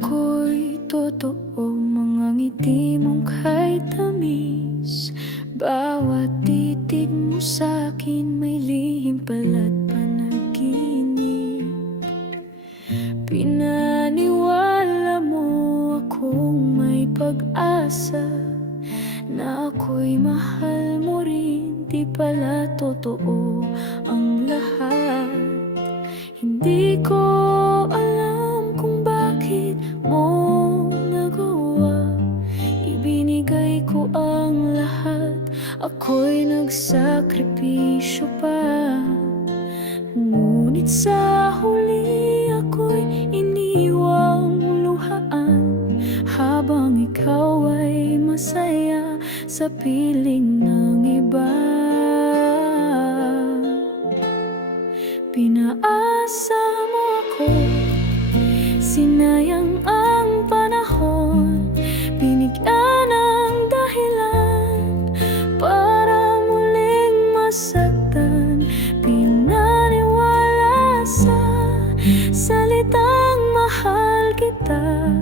ako'y totoo, mga ngiti mong kay tamis. Bawat titig mo sa'kin may lihim pala't panaginip. Pinaniwala mo akong may pag-asa, na ako'y mahal mo rin. Di pala totoo ang lahat. Hindi ko alam kung bakit mo nagawa. Ibinigay ko ang lahat, ako'y nagsakripisyo pa. Ngunit sa huli ako'y iniwang luhaan, habang ikaw ay masaya sa piling ng iba. Pinaasa mo ako, sinayang ang panahon, binigyan ng dahilan para muling masaktan. Pinaniwala sa salitang mahal kita,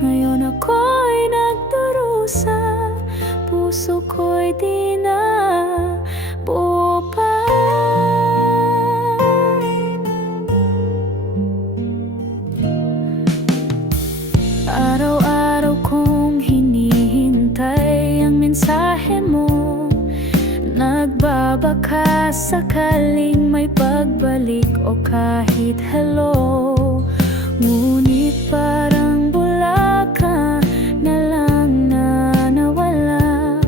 ngayon ako'y nagdurusa, puso ko'y di na buo pa. Araw-araw kong hinihintay ang mensahe mo, nagbabaka sakaling may pagbalik o kahit hello. Ngunit parang bula ka na lang na nawala,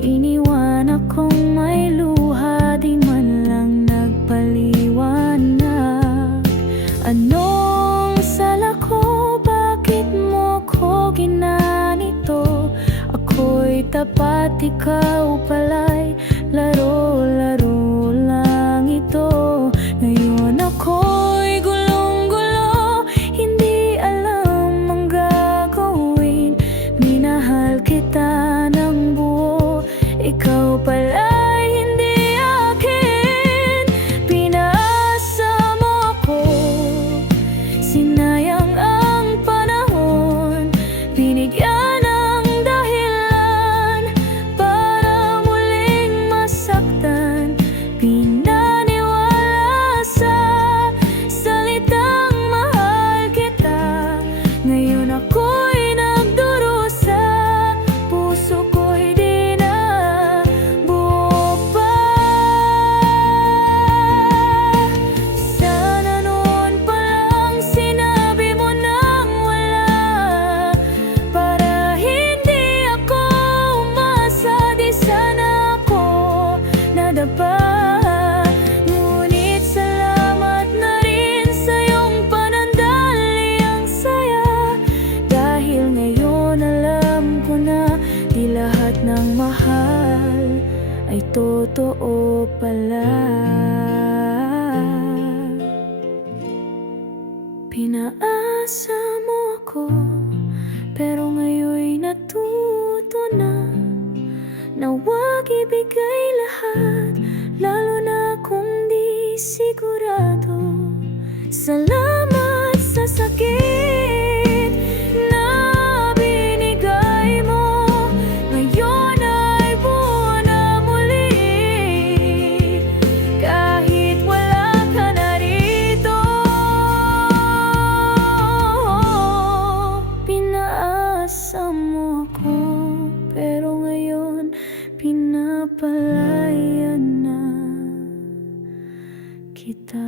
iniwan akong may luha, di man lang nagpaliwanag. Anong sala ko, bakit mo ko ginanito? Ako'y tapat, ikaw pala'y laro-laro lang ito. Ngayon ako'y gulong-gulo, hindi alam ang gagawin. Minahal kita ng buo, ikaw pala'y hindi akin. Pinaasa mo ako, sinayang ang panahon, binigyan ng dahilan para muling masaktan. Pinaniwala sa salitang mahal kita, ngayon ako'y nagdurusa, puso ko'y di na buo pa. Sana noon pa lang sinabi mo nang wala, para hindi ako umasa, di sana ako nadapa. Ngunit salamat na rin sa iyong panandali, ang saya. Dahil ngayon alam ko na di lahat ng mahal ay totoo pala. Pinaasa mo ako, pero ngayon'y natuto na huwag ibigay lahat, lalo na kung di sigurado. Salamat sa sakit na binigay mo, ngayon ay buo na muli. Kahit wala ka na rito, pinaasa mo ako, pero ngayon pinapalayan na kita.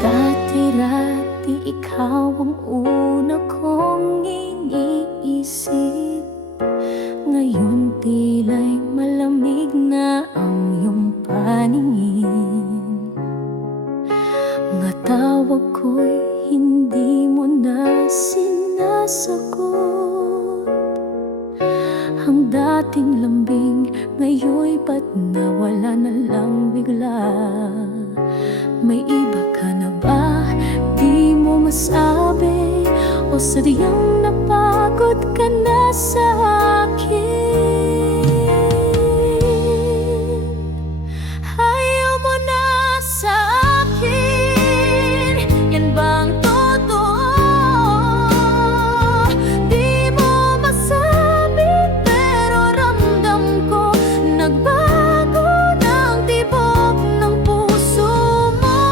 Dati-dati ikaw ang una kong iniisip, ngayon tila'y malamig na ang iyong paningin. Mga tawag ko'y hindi mo na sinasagot, ang dating lambing ngayon'y ba't nawala na lang bigla? May iba ka na ba? sadyang napagod ka na sa akin. Ayaw mo na sa akin, yan bang totoo? Di mo masabi pero ramdam ko, nagbago ng tibok ng puso mo.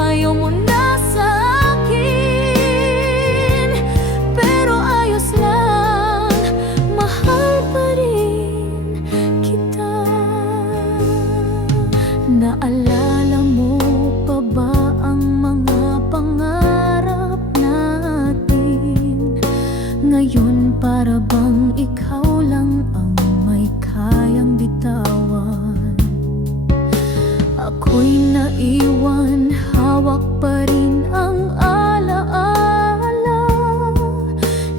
Ayaw mo na sa akin, pero ayos lang, mahal pa rin kita. Naalala mo pa ba ang mga pangarap natin? Ngayon para bang ikaw lang ang may kayang bitawan? Ako'y naiwan, hawak pa rin ang alaala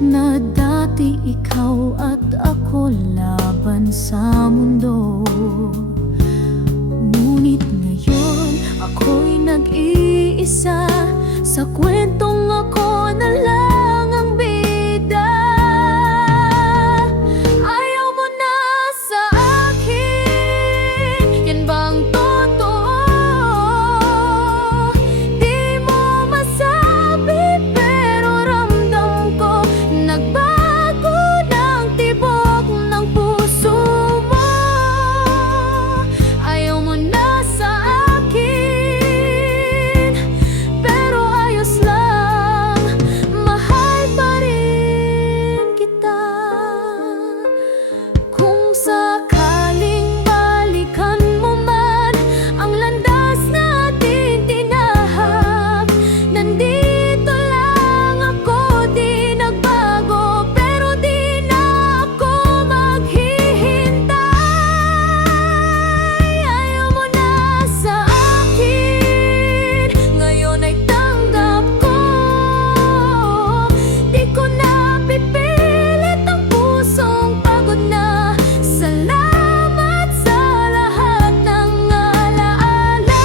na dati ikaw at ako laban sa mundo. Ngunit ngayon ako'y nag-iisa, sa kwentong ako na lang ang bida. Ayaw mo na sa akin, yan bang totoo? Di mo masabi pero ramdam ko, nagbago ng tibok ng puso mo. Ayaw mo na sa akin, pero ayos lang, mahal pa rin kita. Kung sakaling balikan mo man ang landas natin tinahak, nandito lang ako, di nagbago, pero di na ako maghihintay. Ayaw mo na sa akin, ngayon ay tanggap ko. Di ko na pipilit ang pusong pagod na. Salamat sa lahat ng alaala.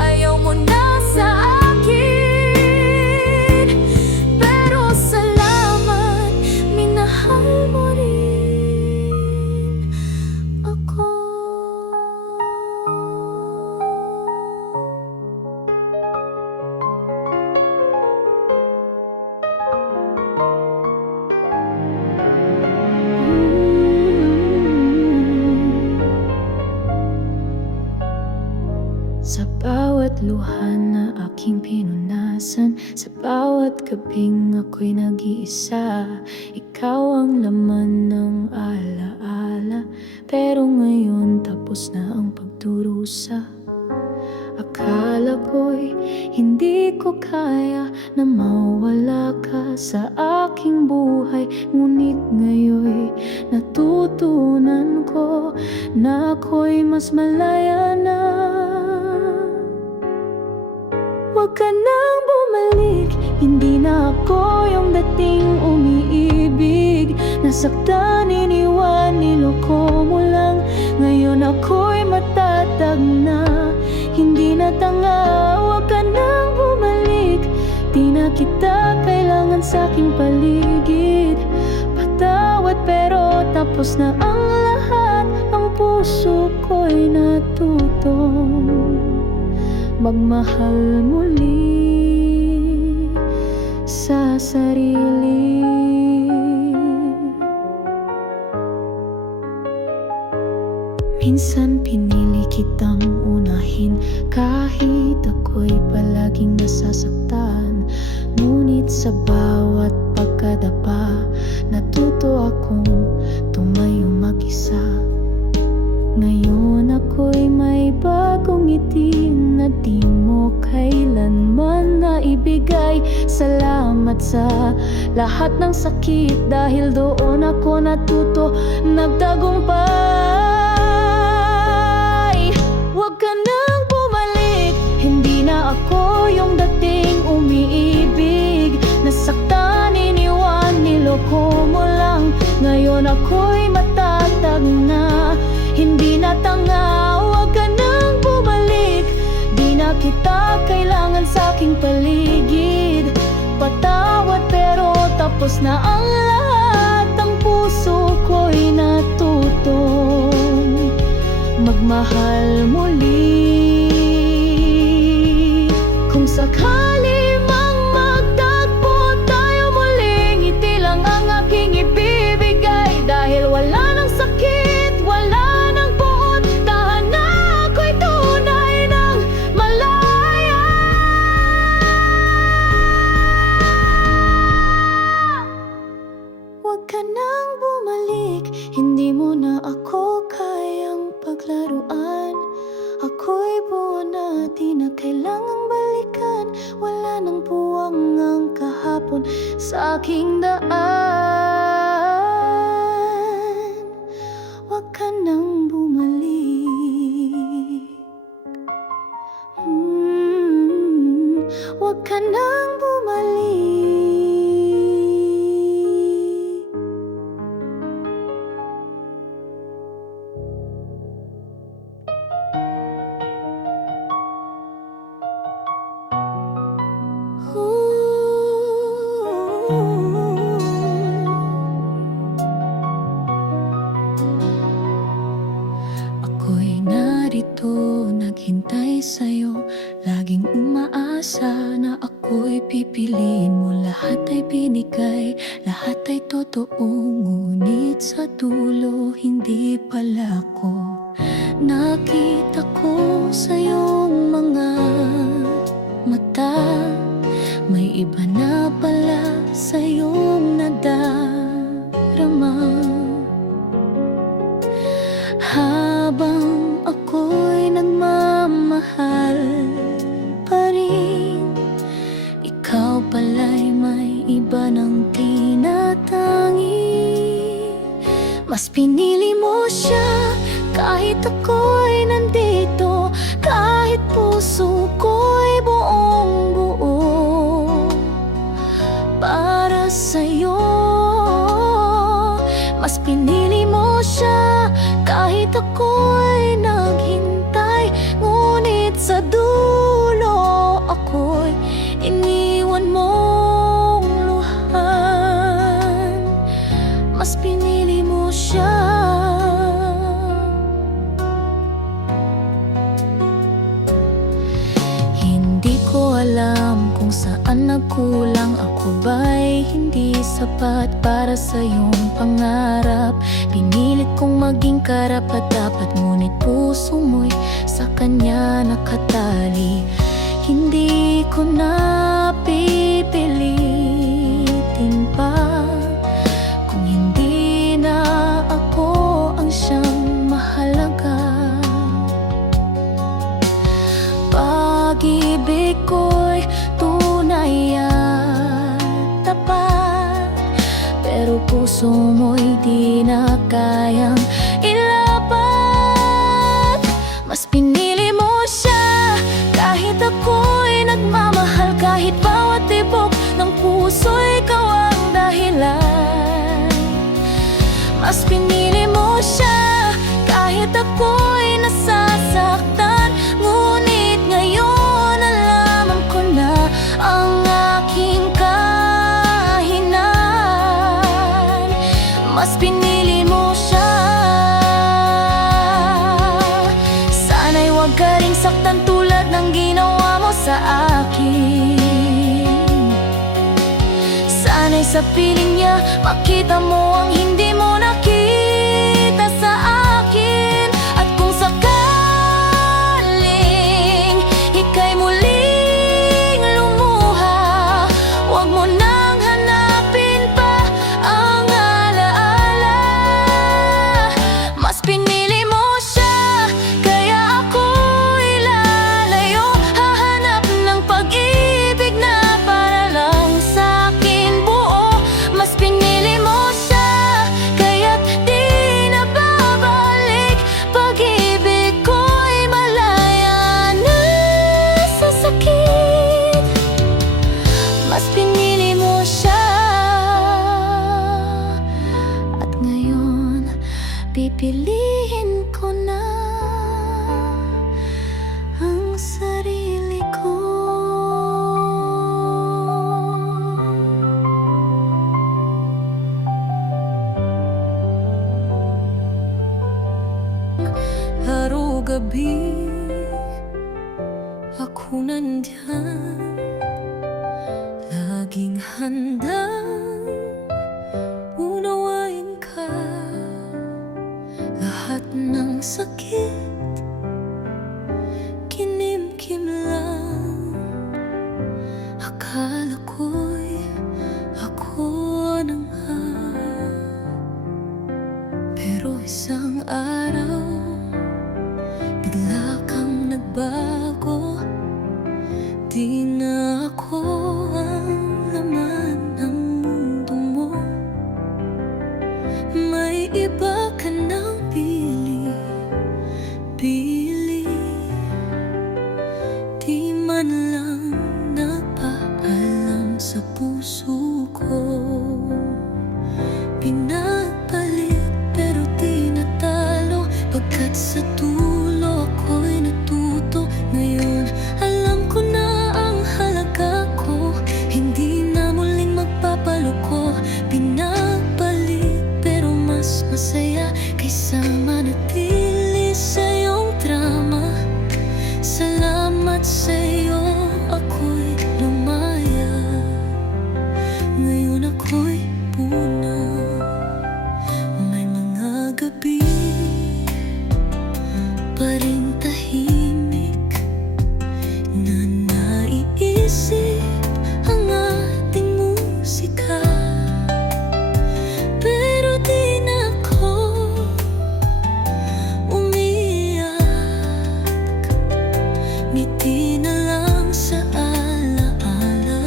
Ayaw mo na sa akin, pero salamat, minahal mo rin ako. Sa bawat luha na aking pinunasan, sa bawat gabing ako'y nag-iisa, ikaw ang laman ng alaala. Pero ngayon tapos na ang pagdurusa. Akala ko'y hindi ko kaya na mawala ka sa aking buhay. Ngunit ngayon natutunan ko na ako'y mas malaya na. Huwag ka nang bumalik, hindi na ako yung dating umiibig. Nasaktan, iniwan, niloko mo lang. Ngayon ako'y matatag na, hindi na tanga. Huwag ka nang bumalik, di na kita kailangan sa aking paligid. Patawad pero tapos na ang lahat, ang puso ko'y natutong magmahal muli sa sarili. Minsan pinili kitang unahin kahit ako'y palaging nasasaktan. Ngunit sa bawat pagkadapa, natuto akong tumayo mag-isa. Ngayon ako'y may bagong ngiti na di mo kailanman naibigay. Salamat sa lahat ng sakit, dahil doon ako natuto nagtagumpay. Huwag ka nang bumalik, hindi na ako yung dating umiibig. Nasaktan, iniwan, niloko mo lang. Ngayon ako'y matatag na, hindi na tanga. Huwag ka nang bumalik, di na kita kailangan sa aking paligid. magpatawad, pero tapos na ang lahat. Ang puso ko'y natutong magmahal muli. Kung sakali mang magtagpo tayo muli, ngiti lang ang aking ibibigay. Dahil wala nang sakit, wala nang buot, tahan na ako'y tunay ng malaya. Huwag ka nang bumalik, hindi mo na ako kayang paglaruan. Ako'y buo na, di na kailangang balikan. Wala nang puwang ang kahapon sa aking daan. Huwag ka nang bumalik. Huwag ka nang bumalik. Ako'y narito, naghintay sa'yo, laging umaasa na ako'y pipiliin mo. Lahat ay binigay, lahat ay totoo, ngunit sa dulo hindi pala ako. Nakita ko sa iyong mga mata, may iba na pala sa iyong nadarama. Habang ako'y nagmamahal pa rin, ikaw pala'y may iba ng tinatangi. Mas pinili mo siya kahit ako'y nandito, kahit puso ko'y buong buo para sa'yo. Mas pinili mo siya kahit ako'y naghintay, ngunit sa dulo ako'y iniwan mong luhan. Mas pinili mo siya. Hindi ko alam kung saan nagkulang, ako ba'y hindi sapat para sa iyong pangarap. Pinilit kong maging karapat-dapat, ngunit puso mo'y sa kanya nakatali. Hindi ko na pipilitin pa kung hindi na ako ang siyang mahalaga. Pag-ibig ko'y tunay at tapat, pero puso mo'y di na kayang ilapat. Mas pinili mo siya kahit ako'y nagmamahal, kahit bawat tibok ng puso'y ikaw ang dahilan. Mas pinili mo siya kahit ako'y nasasaktan, ngunit ngayon nalaman ko na ang aking kahinaan. Mas pinili mo siya. Sana'y huwag ka ring saktan tulad ng ginawa mo sa akin. Sana'y sa piling niya makita mo ang hindi mo nakita sa akin. At kung sakaling ika'y muling lumuha, huwag mo nang hanapin pa ang alaala. Mas pinili mo siya, kaya ako'y lalayo, hahanap ng pag-ibig na para lang sa akin buo. Mas pinili mo siya, kaya't di na babalik. Pag-ibig ko'y malaya na sa sakit. Mas pinili mo siya, at ngayon pipiliin ko na ang sarili ko. ako nandyan, laging handang unawain ka. Lahat ng sakit kinimkim lang, akala ko'y ako na nga. Pero isang araw bigla kang nagbago, di na ako ang laman ng mundo mo. May iba ka ng pili, di man lang nagpaalam sa puso ko. Pinagpalit pero di natalo, pagkat sa dulo ako'y natuto. Ngayon alam ko na ang halaga ko, hindi na muling magpapaloko. Pinagpalit pero mas masaya kaysa manatili sa iyong drama. Salamat sa'yo, ako'y lumaya. Ngayon ako'y puna. May mga gabi pa rin tahimik na naiisip ang ating musika. Pero di na ako umiyak, ngiti na lang sa alaala.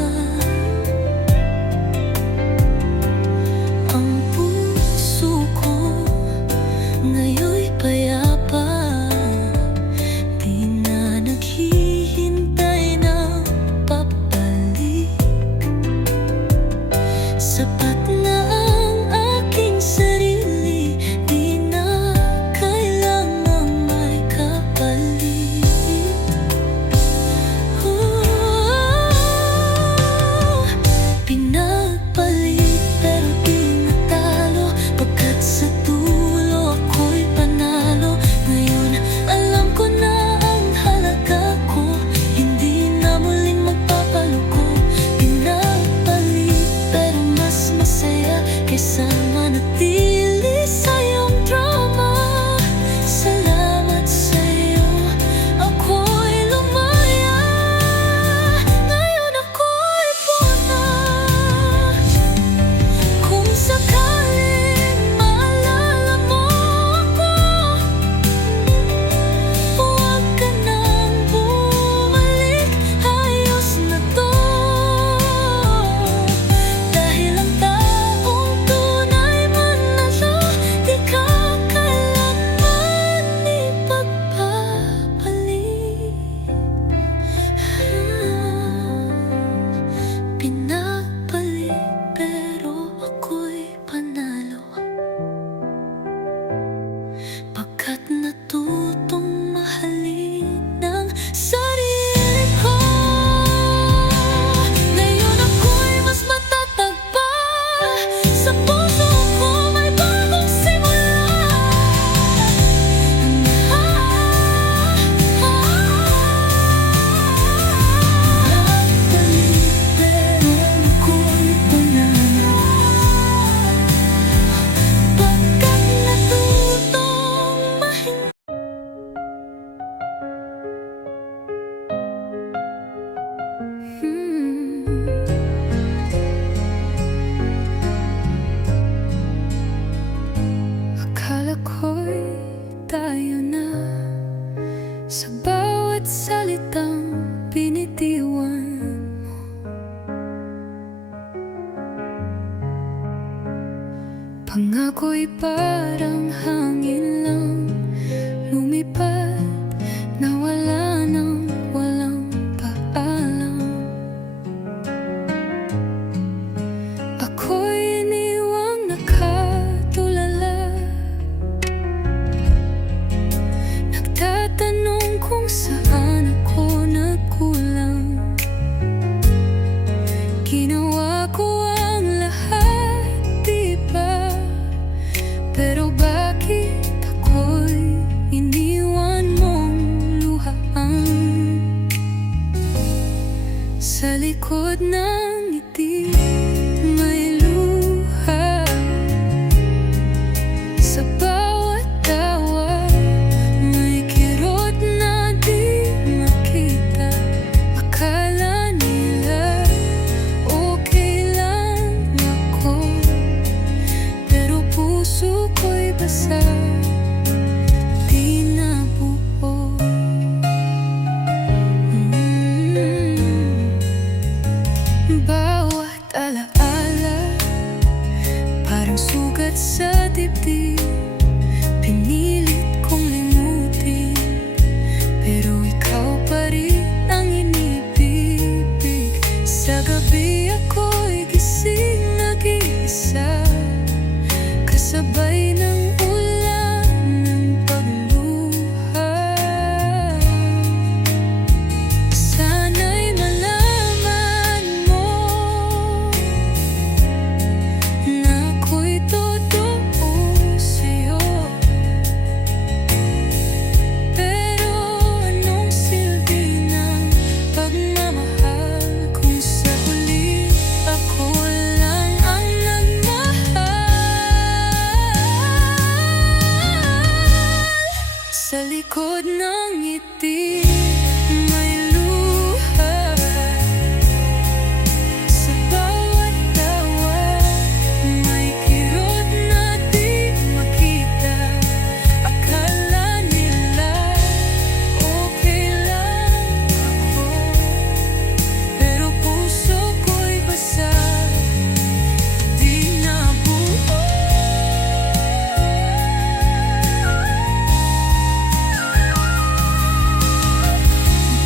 Ang puso ko ngayon'y payapa, di na naghihintay ng pabalik. Sapat na ang aking sarili, di na kailangang may kapalit. Pinagpalit pero di natalo, pagkat sa dulo ako'y panalo. Ngayon alam ko na ang halaga ko, hindi na muling magpapaloko. Pinagpalit pero mas masaya kaysa manatili sa iyong drama. Salamat sa'yo, ako'y lumaya. Ngayon ako'y puna. Kung sakaling maalala mo ako, huwag ka nang bumalik, ayos na to. Dahil ang taong tunay manalo, di ka kailanman ipagpapalit. Pinagpalit pero ako'y panalo, pagkat natutong mahalin ng sarili ko. Ngayon ako'y mas matatag pa, sa puso ko may bagong simula. Pinagpalit pero ako'y panalo, pagkat natutong mahalin. Akala ko'y tayo na, sa bawat salitang binitiwan mo. Pangako'y parang hangin lang, lumipad, nawala nang walang paalam. Ako'y iniwang nakatulala, nagtatanong kung saan ako nagkulang. Ginawa ko ang lahat, di ba? Pero Sa likod ng ngiti may luha, sa bawat tawa may kirot na di makita. Akala nila okay lang ako, pero puso ko'y basa, di nabuo. Bawat alaala parang sugat sa dibdib, pinilit kong limutin, pero ikaw pa rin ang inibibig. Sa gabi ako'y gising nag-iisa, kasabay ng ulan ng pagluha. Sana'y malaman mo na ako'y totoo sa'yo, pero anong silbi ng pagmamahal kung sa huli ako lang ang nagmahal? Sa likod ng ngiti may luha, sa bawat tawa may kirot na di makita. Akala nila okay lang ako, pero puso ko'y basa, di nabuo.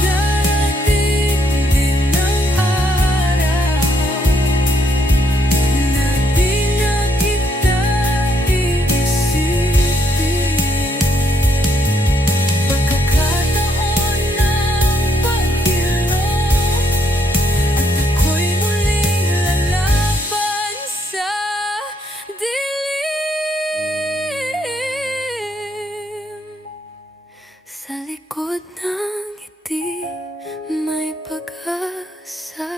Darating din ang araw na di na kita iisipin, pagkakataon ng paghilom, at ako'y muling lalaban sa dilim. Sa likod ng ngiti may pag-asa,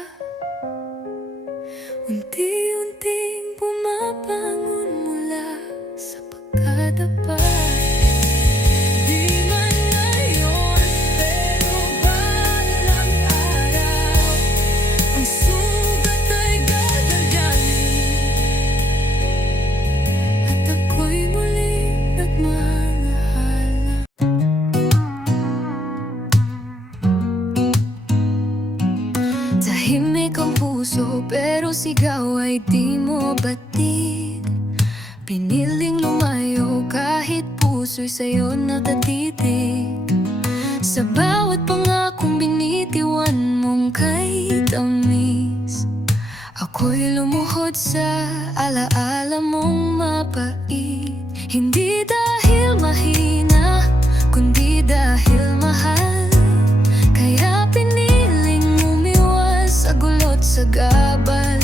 unti-unting bumabangon mula sa pagkadapa. Di man ngayon, pero balang araw ang sugat ay gagaling, at ako'y muling nagmamahal. Tahimik ang puso pero sigaw ay di mo batid. Piniling lumayo kahit puso'y sa'yo nakatitig. Sa bawat pangakong binitiwan mong kay tamis, ako'y lumuhod sa alaala mong mapait. Hindi dahil mahina, kundi dahil mahal, kaya piniling umiwas sa gulo't sa gabal.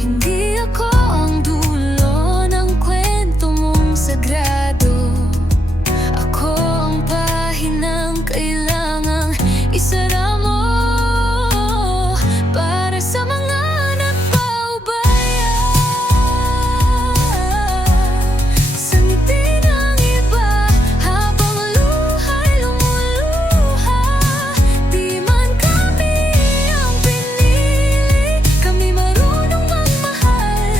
Hindi ako ang dulo ng kwento mong sagrado, ako ang pahinang kailangang isara mo para sa mga nagpaubaya. Sa ngiti ng iba habang luha'y lumuluha, di man kami ang pinili, kami marunong magmahal,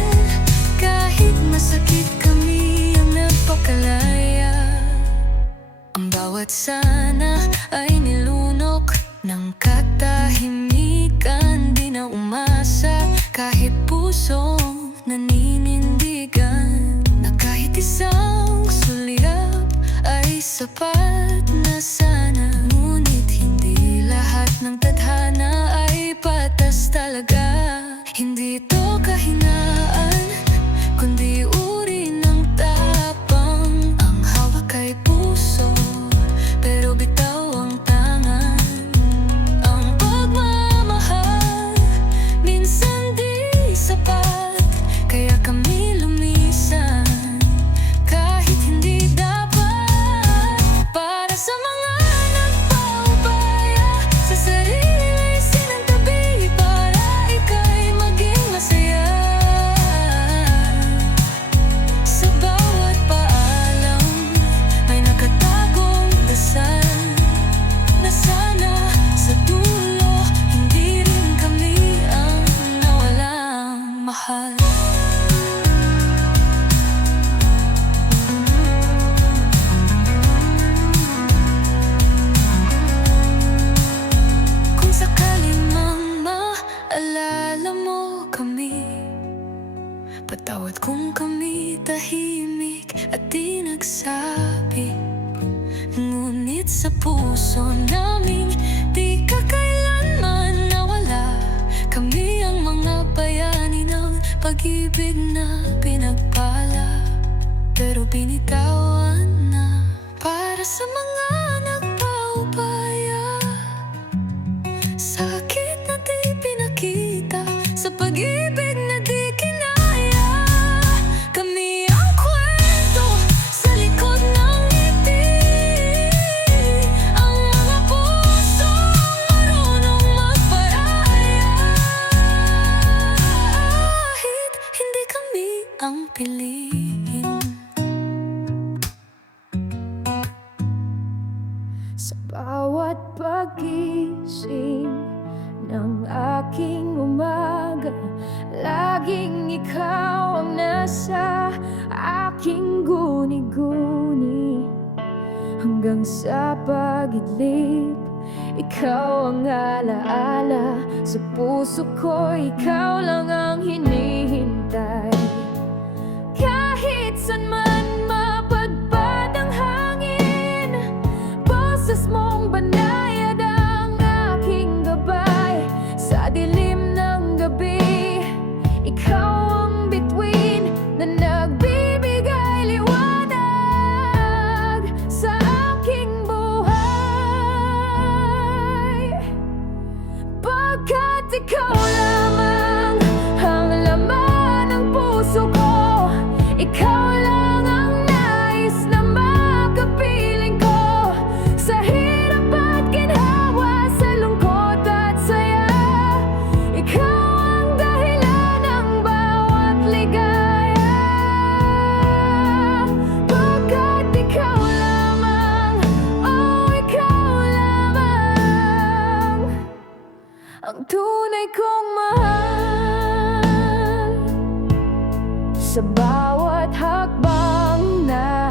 kahit masakit kami ang nagpakalaya. Ang bawat sana ay nilunok ng katahimikan, di na umasa kahit pusong naninindigan, na kahit isang sulyap ay sapat na sana. Ngunit hindi lahat ng tadhana ay patas talaga. Hindi ito kahinaan, kundi uri ng tapang. Ang hawak ay puso, pero bitaw ang tangan. Ang pagmamahal minsan di sapat, kaya kami lumisan kahit hindi dapat. Para sa mga nagpaubaya sa sarili sakali mang maalala mo kami, patawad kung kami tahimik at di nagsabi. Ngunit sa puso naming di ka kailanman nawala. Kami ang mga bayani ng pag-ibig na pinagpala, pero binitawan na para sa mga nagpaubaya. Sakit na di pinakita, sa pag-ibig na di kinaya. Kami ang kwento sa likod ng ngiti, ang mga pusong marunong magparaya. Kahit hindi kami ang piliin, sa bawat pagising ng aking umaga, laging ikaw ang nasa aking guni-guni. Hanggang sa pagidlip, ikaw ang alaala. Sa puso ko, ikaw lang ang hinihintay. Kahit saan man mapadpad ang hangin, boses mong banayad ang aking gabay. Sa dilim ng gabi, ikaw ang bituin na nagbibigay liwanag sa aking buhay. Pagkat ikaw lamang ang laman ng puso ko, ikaw lang ang nais na makapiling ko. Sa hirap at ginhawa, sa lungkot at saya, ikaw ang dahilan ng bawat ligaya. Pagkat ikaw lamang, oh ikaw lamang, ang tunay kong mahal. Sa bawat hakbang na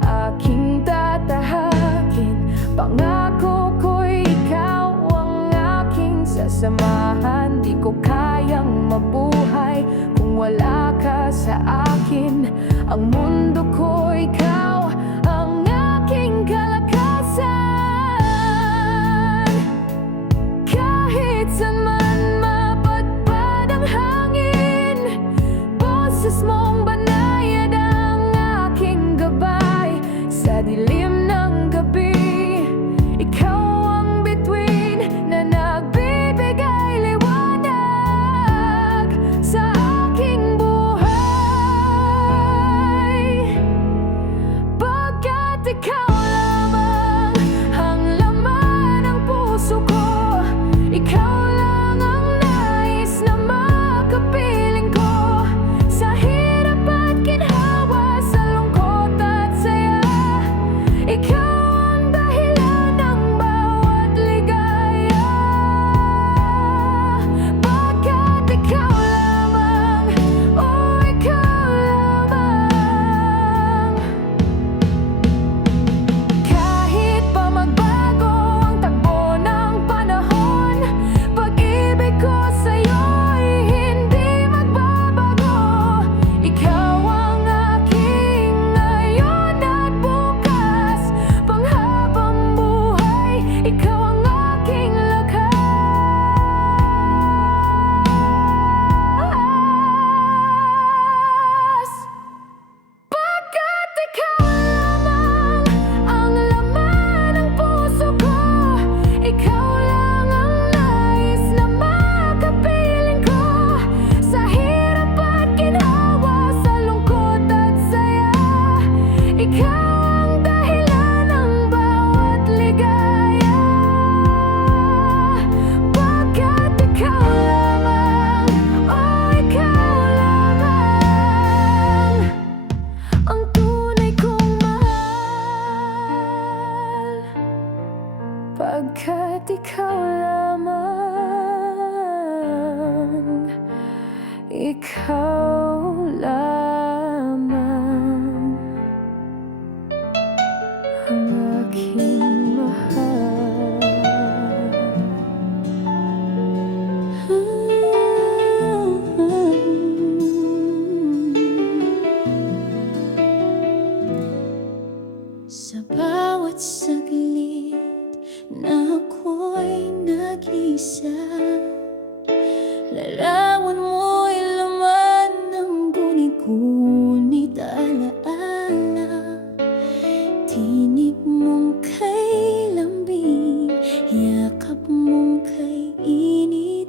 aking tatahakin, pangako ko'y ikaw ang aking sasamahan. Di ko kayang mabuhay kung wala ka sa akin. Ang mundo ko, ikaw ang aking kalakasan. Kahit saan man mapadpad ang hangin, boses mong banayad ang aking gabay. Sa dilim ng gabi, ikaw ang bituin na nagbibigay liwanag sa aking buhay. Pagkat ikaw lamang ang laman ng puso ko, ikaw lang ang nais na makapiling ko. Sa hirap at ginhawa, sa lungkot at saya, ikaw ang dahilan ng bawat ligaya. Pagkat ikaw lamang, oh ikaw lamang. Kahit pa magbago ang takbo ng panahon, pag-ibig ko sa'yo'y hindi magbabago. Ikaw ang aking ngayon at bukas, panghabang buhay, ikaw ang aking lakas. Pagkat ikaw lamang ang laman ng puso ko, ikaw lang ang nais na makapiling ko. Sa hirap at ginhawa, sa lungkot at saya, ikaw ang dahilan ng bawat ligaya. Pagkat ikaw lamang, oh ikaw lamang, ang tunay kong mahal. Pagkat ikaw lamang, ikaw lamang, ang aking mahal. mag-isa. Larawan mo'y laman ng guni-gunit alaala. Tinig mong kay lambing, yakap mong kay init.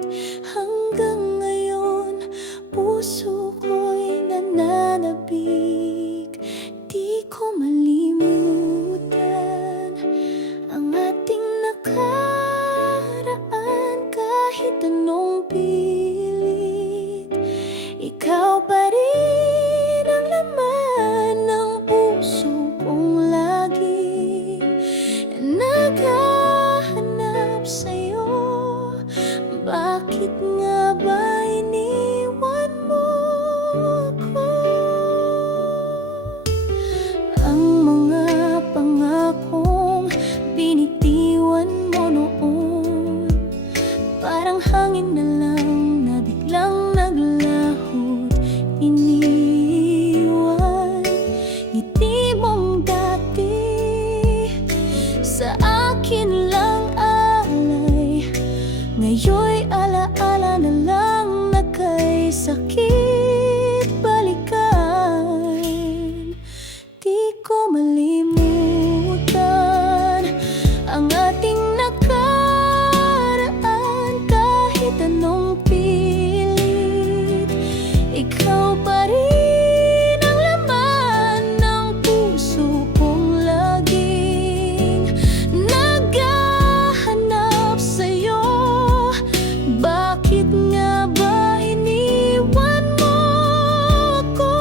Hanggang ngayon, puso ko'y nananabik. Di ko malimutan ang ating nakaraan. Kahit anong pilit, ikaw pa rin ang laman ng puso kong laging naghahanap sa'yo. Bakit nga ba iniwan mo ako? Ang mga pangakong binitiwan mo noon, parang hangin na lang na biglang naglahot. Iniwan ngiti mong dati, sa akin lang alay. Ngayon'y alaala na lang na kay sakit balikan. Di ko malimutan ang ating nakaraan. Kahit anong pilit, ikaw pa rin ang laman ng puso kong laging naghahanap sa'yo. Bakit nga ba iniwan mo ako?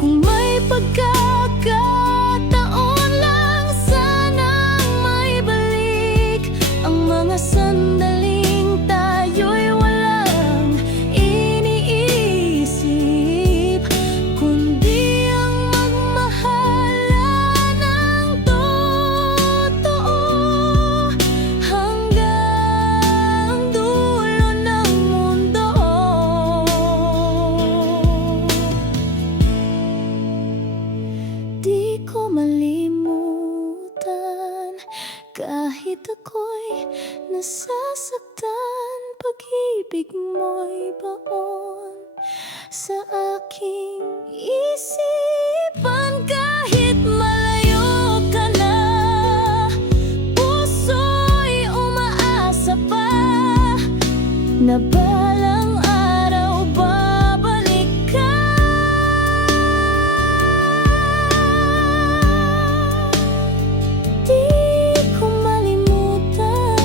Kung may pagkakataon lang, sanang maibalik ang mga sandaling tayo'y walang iniisip, kundi ang magmahalan ng totoo hanggang dulo ng mundo. Di ko malimutan kahit ako'y nasasaktan. Pag-ibig mo'y baon sa aking isipan. Kahit malayo ka na, puso'y umaasa pa na balang araw babalik ka. Di ko malimutan,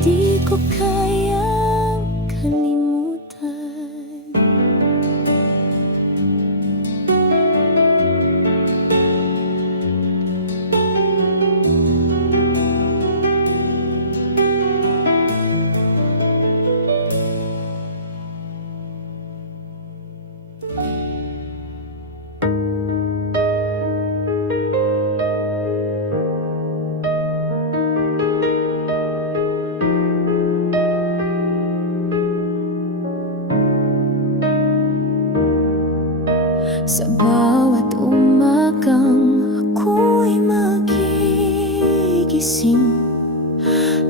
di ko kayang kalimutan. Sa bawat umagang ako'y magigising,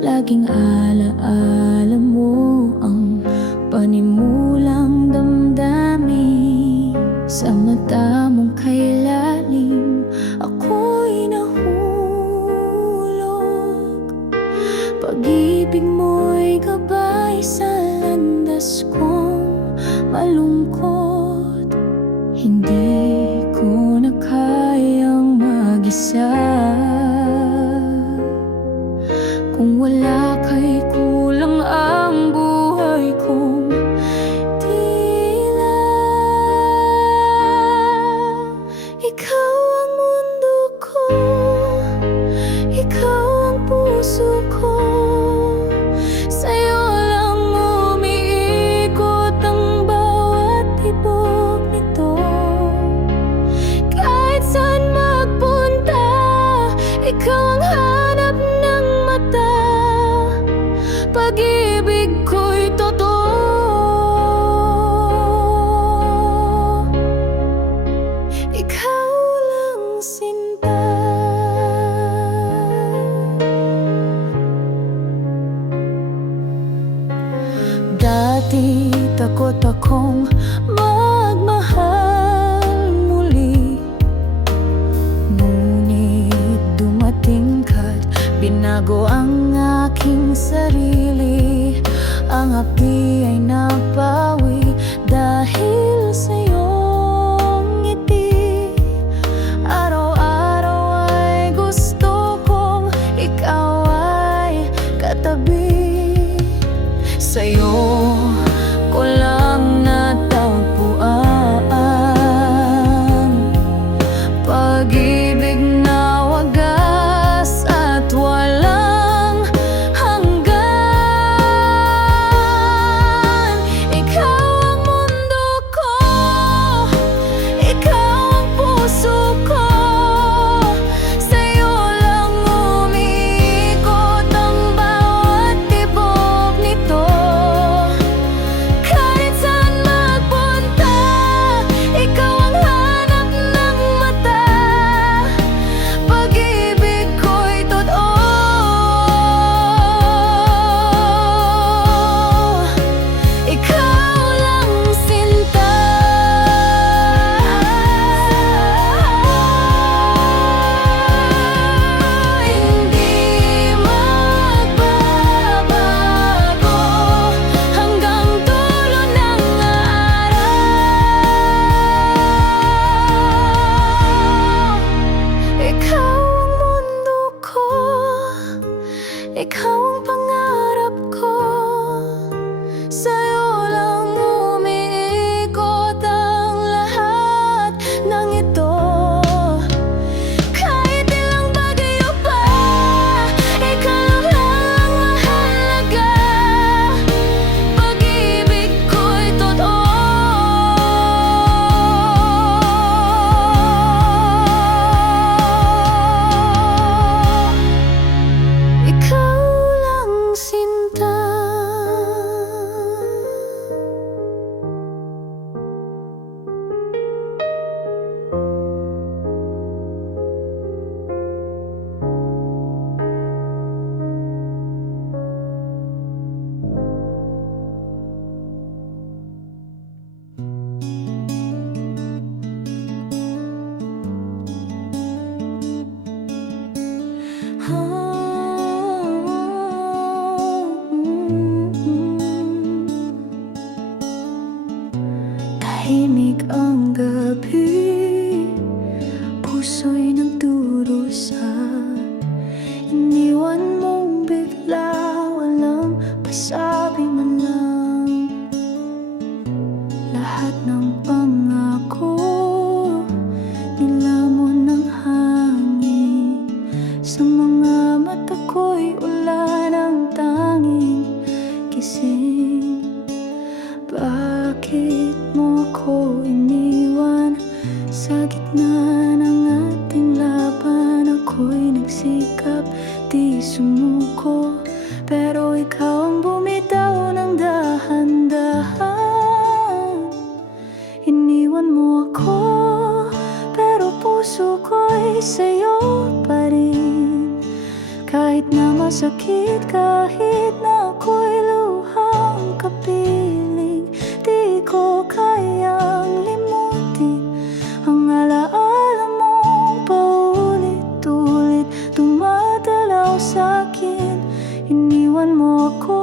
laging alaala mo ang panimulang damdamin. Sa mata mong kailalim ako'y nahulog. Pag-ibig mo'y gabay sa landas kong malungkot. Hindi ko na kayang mag-isa. Kung wala ka'y kulang ang buhay kong tila. Ikaw ang mundo ko, ikaw ang puso ko. Sa'yo lang umiikot ang bawat tibok nito. Kahit saan magpunta, ikaw ang hanap ng mata. Dati takot akong magmahal muli, ngunit dumating ka't binago ang aking sarili. Ang api ay napawi dahil sa iyong ngiti. Araw-araw ay gusto kong ikaw ay katabi. Sa'yo ko lang natagpuan pag-ibig na wagas at walang hanggan. Ikaw ang mundo ko, ikaw ang puso ko. Sa'yo lang umiikot ang bawat tibok nito. Kahit saan magpunta, ikaw ang hanap ng mata. Pag-ibig ko'y totoo, ikaw lang sinta. Hindi magbabago hanggang dulo ng araw. Ikaw ang mundo ko, ikaw ang pangarap ko. Sa'yo lang umiikot ang lahat ng ito. Kahit ilang bagyo pa, ikaw lang ang mahalaga. Pag-ibig ko'y totoo, ikaw lang sinta. Tahimik ang gabi, puso'y nagdurusa. Iniwan mong bigla, walang pasabi man lang. Lahat ng pangako, nilamon ng hangin. Sa mga mata ko'y ulan ang tanging gising. Bakit mo ako iniwan sa gitna ng ating laban? Ako'y nagsikap, di sumuko, pero ikaw ang bumitaw ng dahan-dahan. Iniwan mo ako, pero puso ko'y sa'yo pa rin. Kahit na masakit, kahit na ako'y luhang kapiling, di ko kayang limutin ang alaala mong paulit-ulit dumadalaw sa'kin. Iniwan mo ako,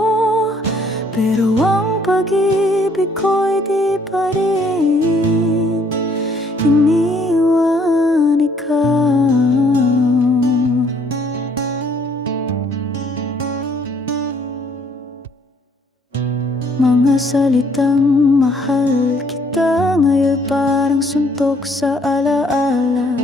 pero ang pag-ibig ko'y di pa rin iniwan ikaw. Mga salitang mahal kita ngayon parang suntok sa alaala.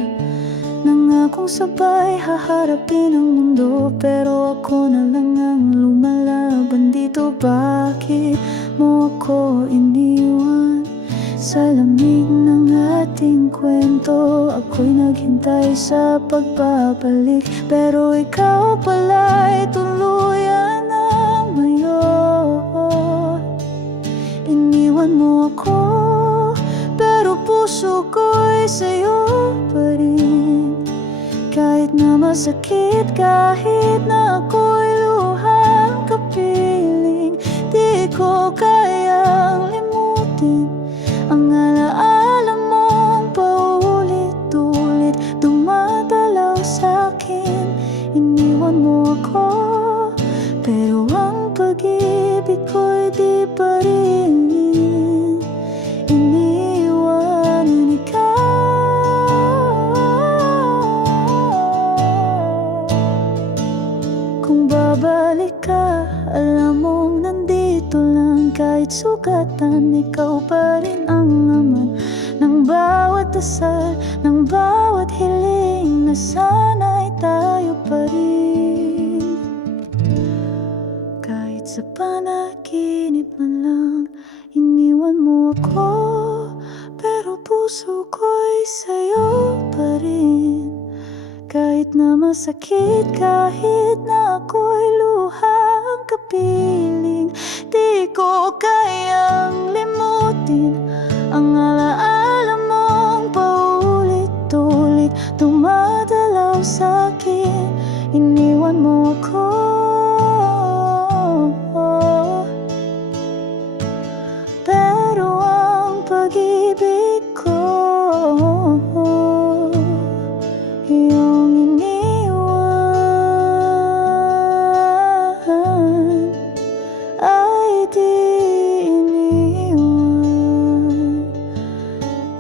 Nangakong sabay haharapin ang mundo, pero ako na lang ang lumalaban dito. Bakit mo ako iniwan? Sa lamig ng ating kwento, ako'y naghintay sa pagbabalik, pero ikaw pala'y tuluyan ng ngayon. Iniwan mo ako, pero puso ko'y sa'yo pa rin. Kahit na masakit, kahit na ako'y luhang kapiling, di ko kaya kahit sugatan, ikaw pa rin ang laman ng bawat dasal, ng bawat hiling na sana'y tayo pa rin. Kahit sa panaginip man lang, iniwan mo ako, pero puso ko'y sa'yo pa rin. Kahit na masakit, kahit na ako'y luhang kapiling, di ko kayang limutin ang alaala mong paulit-ulit dumadalaw sa'kin. Iniwan mo ako, pero ang pag-ibig ko iyong iniwan, ay di iniwan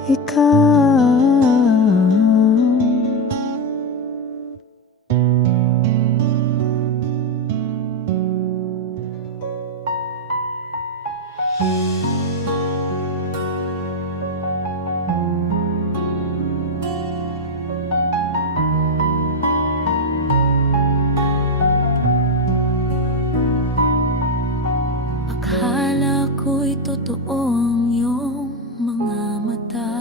ikaw. Akala ko'y totoo ang iyong mga mata,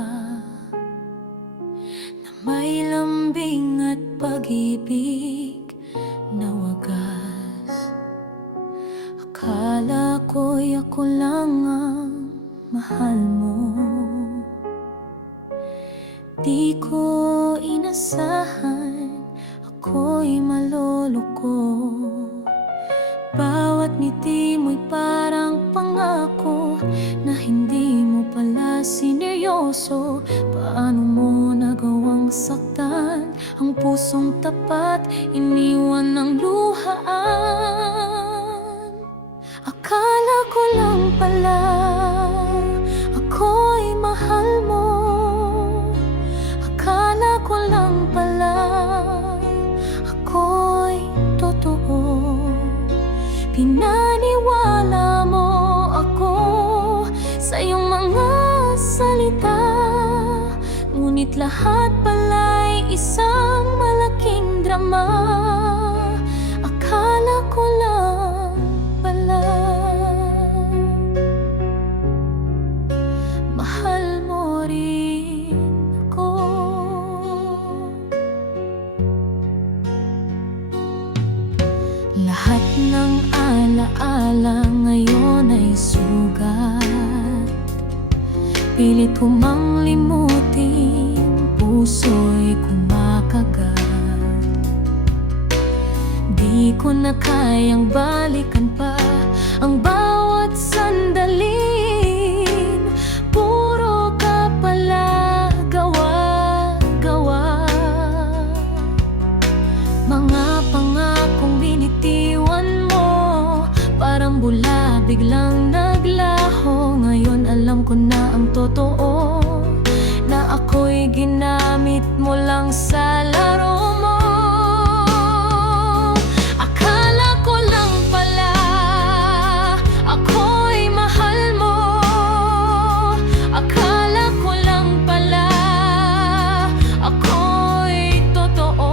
na may lambing at pag-ibig na wagas. Akala ko'y ako lang ang mahal mo, di ko inasahan ako'y maloloko. Bawat ngiti mo'y parang pangako na hindi mo pala sineryoso. Paano mo nagawang saktan ang pusong tapat, iniwan ng luhaan? Akala ko lang pala ako'y mahal mo, akala ko lang pala ako'y totoo. Pinaniwala mo ako sa iyong mga salita, ngunit lahat pala'y isang malaking drama. Akala ko lang pala mahal mo rin ako. Lahat ng alaala ngayon ay sugat, pilit ko mang limutin, puso'y kumakagat. Di ko na kayang balikan pa ang bawat sandalin, puro ka pala gawa-gawa. Mga pangakong binitiwan mo, parang bula biglang naglaho. Ngayon alam ko na ang totoo, na ako'y ginamit mo lang sa laro mo. Akala ko lang pala ako'y mahal mo, akala ko lang pala ako'y totoo.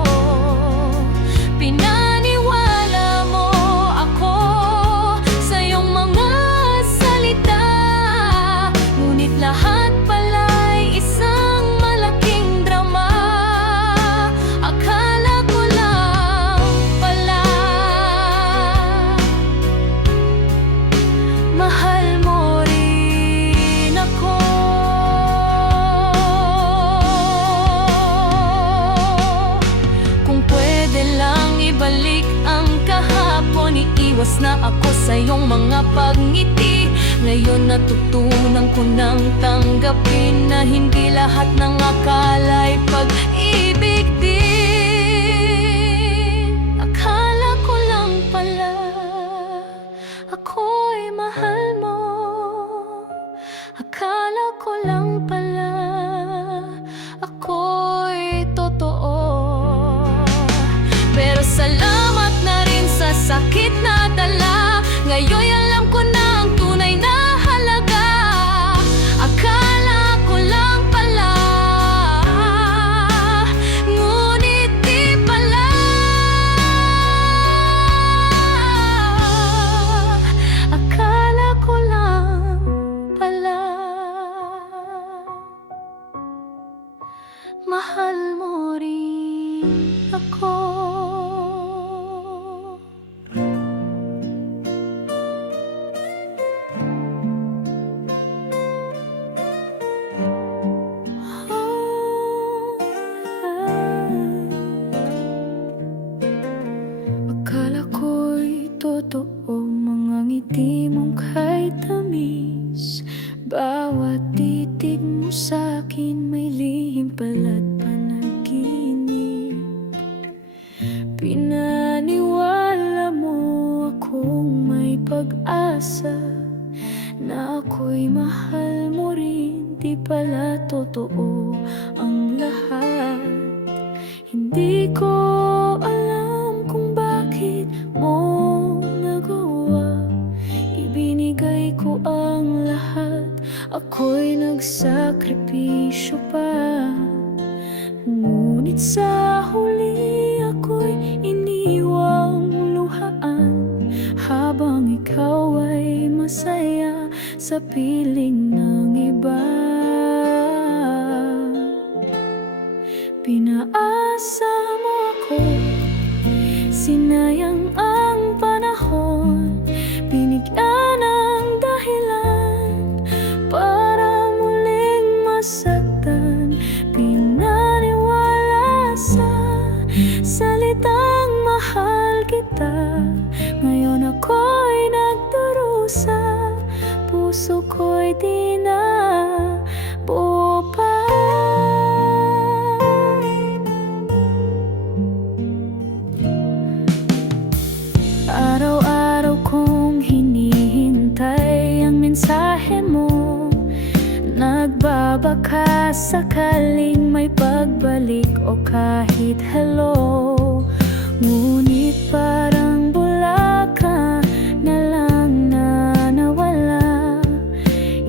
Pinaniwala mo ako sa iyong mga salita, ngunit lahat pala'y isang malaking drama. Akala ko lang pala mahal mo rin ako. Kung pwede lang ibalik ang kahapon, iiwas na ako sa iyong mga pagngiti. Ngayon natutunan ko nang tanggapin na hindi lahat ng akala'y pag-ibig din. Akala ko lang pala ako'y mahal mo, akala ko lang pala ako'y totoo. Pero salamat na rin sa sakit na dala, ngayon'y alam ko na ang tunay na ako. Akala ko'y totoo mga ngiti mong kay tamis. Bawat titig mo sa'kin may lihim pala't panaginip. Pinaniwala mo akong may pag-asa, na ako'y mahal mo rin. Di pala totoo ang lahat. Hindi ko alam kung bakit mo nagawa. Ibinigay ko ang lahat, ako'y nagsakripisyo pa. Ngunit sa huli ako'y iniwang luhaan, habang ikaw ay masaya sa piling ng iba. Pinaasa mo ako, sinayang ang panahon, binigyan ng dahilan para muling masaktan. Pinaniwala sa salitang mahal kita, ngayon ako'y nagdurusa, puso ko'y di na buo pa. Araw-araw kong hinihintay ang mensahe mo, nagbabaka sakaling may pagbalik o kahit hello. Ngunit parang bula ka na lang na nawala.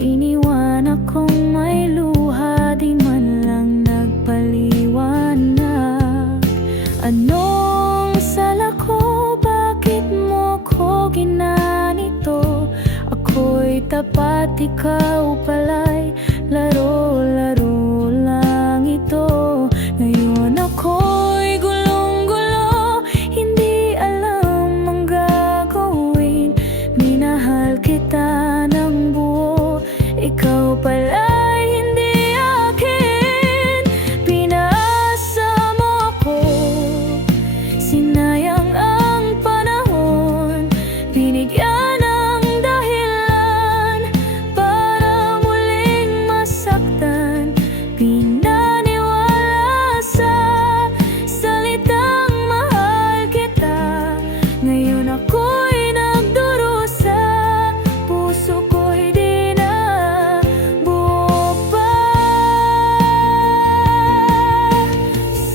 Iniwan akong may luha, di man lang nagpaliwanag. Anong sala ko? Bakit mo ko ginanito? Ako'y tapat, ikaw pala'y laro-laro lang ito. Ngayon ako'y gulong-gulo, hindi alam ang gagawin. Minahal kita ng buo, ikaw pala'y hindi akin. Pinaasa mo ako, sinayang ang panahon, binigyan ng dahilan para muling masaktan. Pinaniwala sa salitang mahal kita, ngayon ako'y nagdurusa, puso ko'y di na buo pa.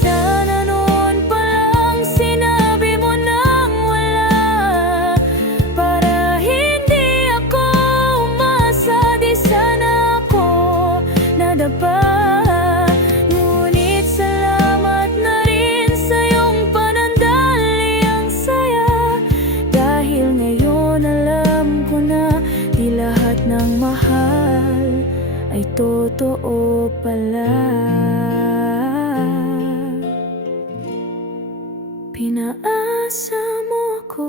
Sana noon pa lang sinabi mo nang wala, para hindi ako umasa. Di sana ako nadapa. Ngunit salamat na rin sa iyong panandali, ang saya. Dahil ngayon alam ko na di lahat ng mahal ay totoo pala. Pinaasa mo ako,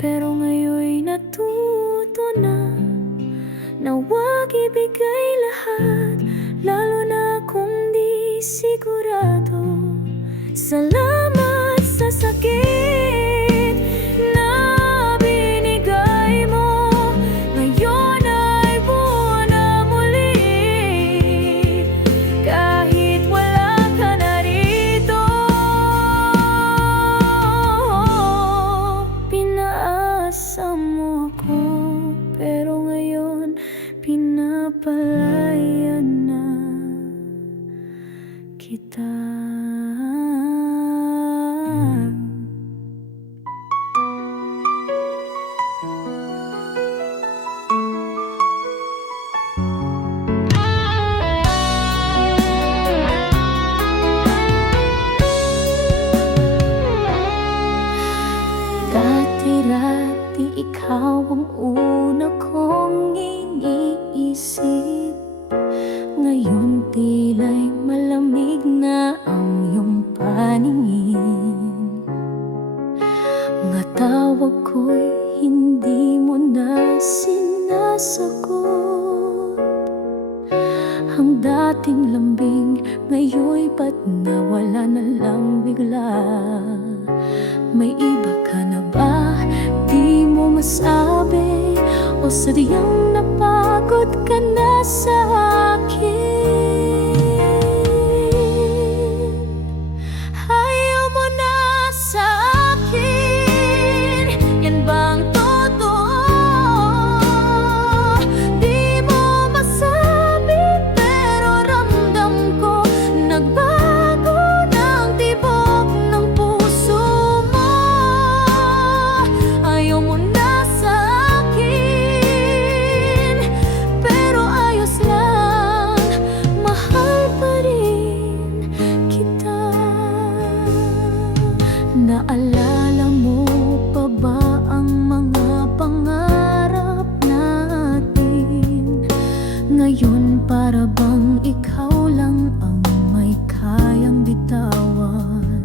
pero ngayon'y natuto na huwag ibigay lahat, lalo na kung di sigurado. Salamat sa sakit na binigay mo, ngayon ay buo na muli. Kahit wala ka na rito, pinaasa mo ako, pero ngayon pinapalayan na kita. Dati-dati ikaw ang una kong iniisip, ngayon tila'y malamig na ang iyong paningin. paningin. Mga tawag ko'y hindi mo na sinasagot. Ang dating lambing ngayon'y ba't nawala na lang bigla? May iba ka na ba? Di mo masabi, o sadyang napagod ka na sa akin? Ayaw mo na sa akin, yan bang totoo? Di mo masabi pero ramdam ko, nagbago ng tibok ng puso mo. Ayaw mo na sa akin, pero ayos lang, mahal pa rin kita. Naalala mo pa ba ang mga pangarap natin? Ngayon para bang ikaw lang ang may kayang bitawan?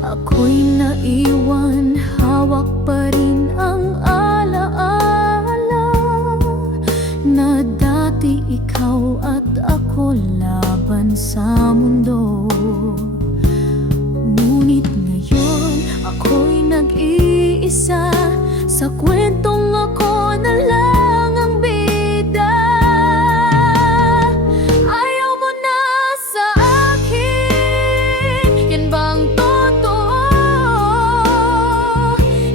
Ako'y naiwan, hawak pa rin ang alaala na dati ikaw at ako laban sa mundo. Ngunit ngayon ako'y nag-iisa, sa kwentong ako na lang ang bida. Ayaw mo na sa akin, yan bang totoo?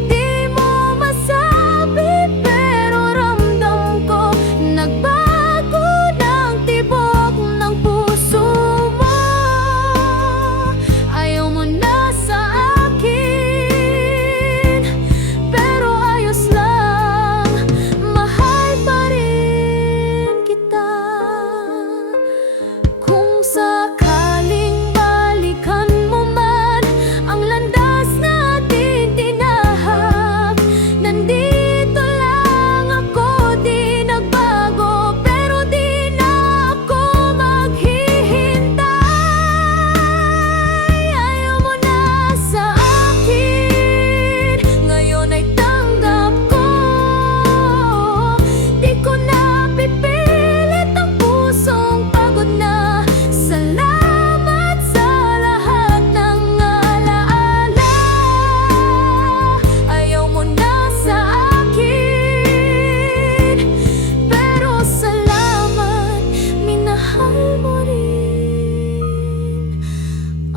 Di mo masabi pero ramdam ko, nagbago ng tibok ng puso mo. Ayaw mo na sa akin, pero ayos lang, mahal pa rin kita. Kung sakaling balikan mo man ang landas natin tinahak, nandito lang ako, di nagbago, pero di na ako maghihintay. Ayaw mo na sa akin, ngayon ay tanggap ko. Di ko na pipilit ang pusong pagod na. Salamat sa lahat ng alaala. Ayaw mo na sa akin, pero salamat, minahal mo rin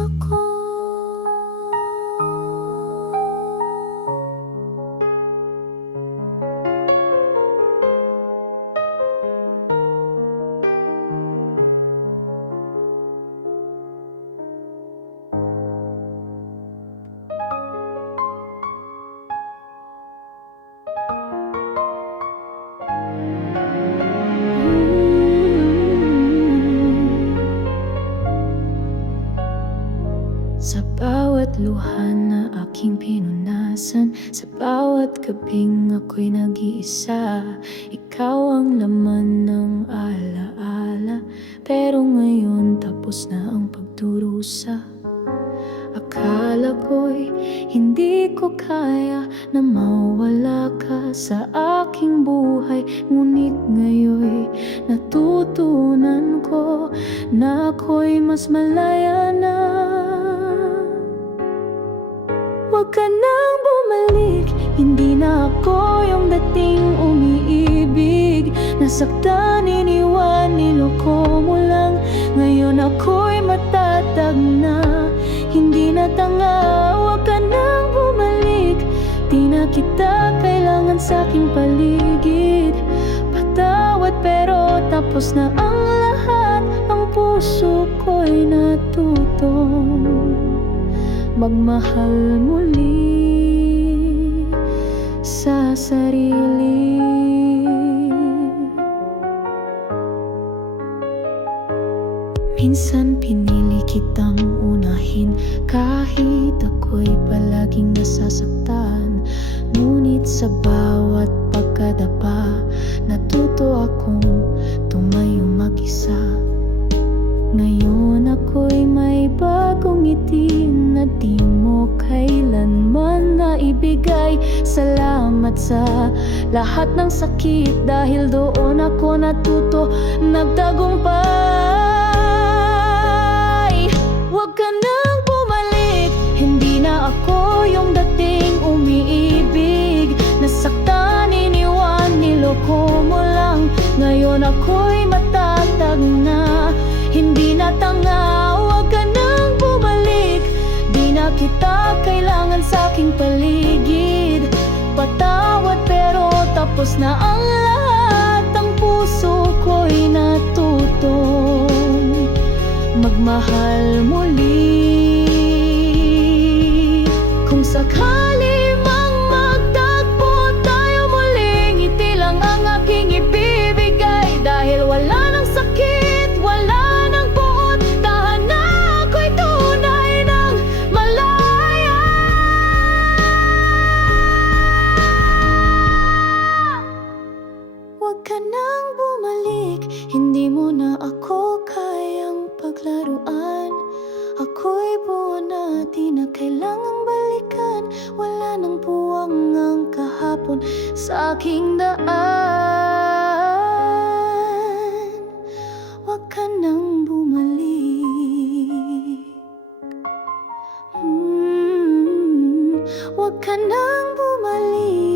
ako. Sa bawat luha na aking pinunasan, sa bawat gabing ako'y nag-iisa, ikaw ang laman ng alaala. Pero ngayon tapos na ang pagdurusa. Akala ko'y hindi ko kaya na mawala ka sa aking buhay. Ngunit ngayon'y natutunan ko na ako'y mas malaya na. Huwag ka nang bumalik, hindi na ako yung dating umiibig. Nasaktan, iniwan, niloko mo lang. Ngayon ako'y matatag na, hindi na tanga. Huwag ka nang bumalik, di na kita kailangan sa aking paligid. Patawad pero tapos na ang lahat, ang puso ko'y natutong magmahal muli sa sarili. Minsan pinili kitang unahin, kahit ako'y palaging nasasaktan. Ngunit sa bawat pagkadapa, natuto akong tumayo mag-isa. Ngayon ako'y may bagong ngiti na di mo kailanman naibigay. Salamat sa lahat ng sakit, dahil doon ako natuto nagtagumpay. Huwag ka nang bumalik, hindi na ako yung dating umiibig. Nasaktan, iniwan, niloko mo lang. Ngayon ako'y matatag na, hindi na tanga. Huwag ka nang bumalik, di na kita kailangan sa aking paligid. Patawad pero tapos na ang lahat. Ang puso ko'y natutong magmahal muli. Kung sakali mang magtagpo tayo muli, ngiti lang ang aking ibibigay. Dahil wala nang sakit, wala nang buot, tahan na ako'y tunay ng malaya. Huwag ka nang bumalik, hindi mo na ako kayang paglaruan. Ako'y buo na, di na kailangang balikan. Wala nang puwang ang kahapon sa aking daan. Huwag ka nang bumalik, huwag ka nang bumalik.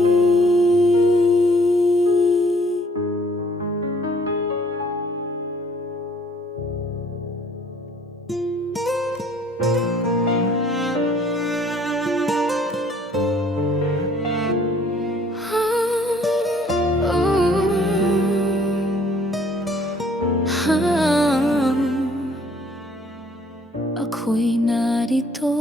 Ako'y narito,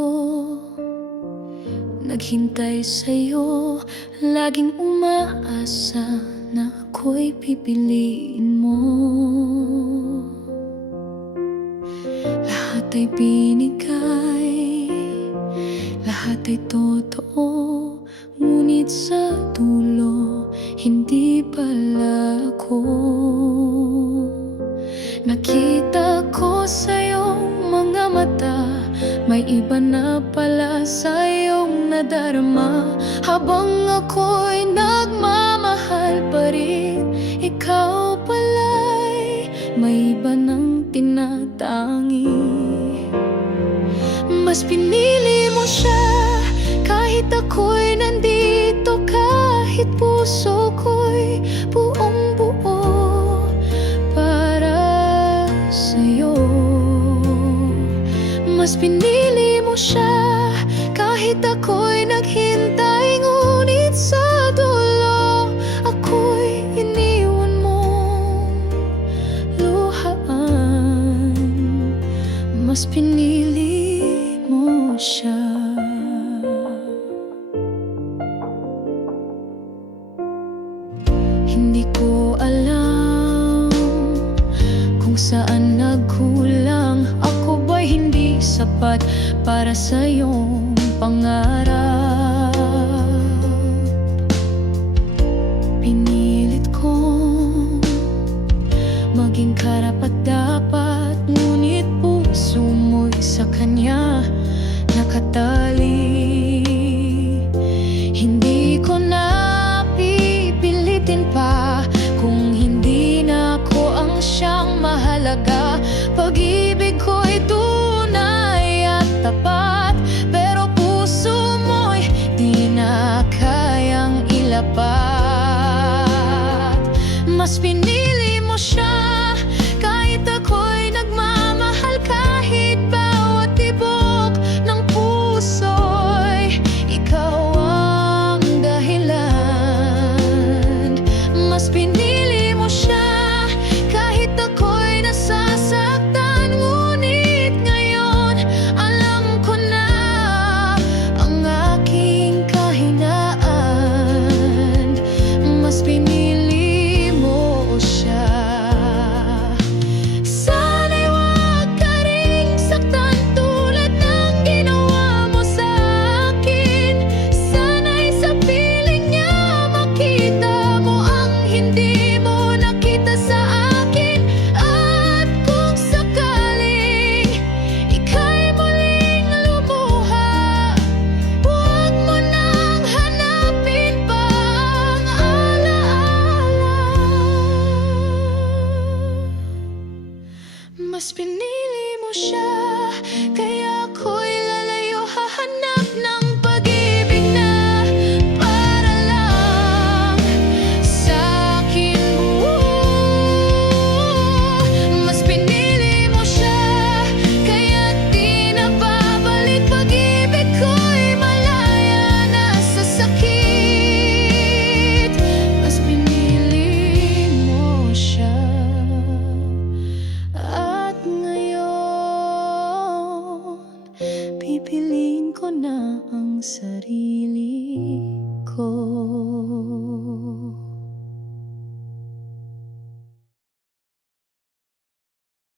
naghintay sa'yo, laging umaasa na ako'y pipiliin mo. Lahat ay binigay, lahat ay totoo, ngunit sa dulo, hindi pala ako. Nakita ko sa iyong mga mata, may iba na pala sa iyong nadarama. Habang ako'y nagmamahal pa rin, ikaw pala'y may iba nang tinatangi. Mas pinili mo siya kahit ako'y nandito, kahit puso ko'y buong buo sa'yo. Mas pinili mo siya kahit ako'y naghintay, ngunit sa dulo ako'y iniwan mong luhaan. Mas pinili mo siya. Hindi ko alam kung saan nagkulang. Ako ba'y hindi sapat para sa iyong pangarap? Pinilit kong maging karapat-dapat, ngunit puso mo'y sa kanya nakatali. Hindi ko na pipilitin pa kung hindi na ako ang siyang mahalaga. Pag-ibig ko'y tunay at tapat, pero puso mo'y di na kayang ilapat. Mas pinili mo siya kahit ako'y nagmamahal, kahit bawat tibok ng puso ko na ang sarili.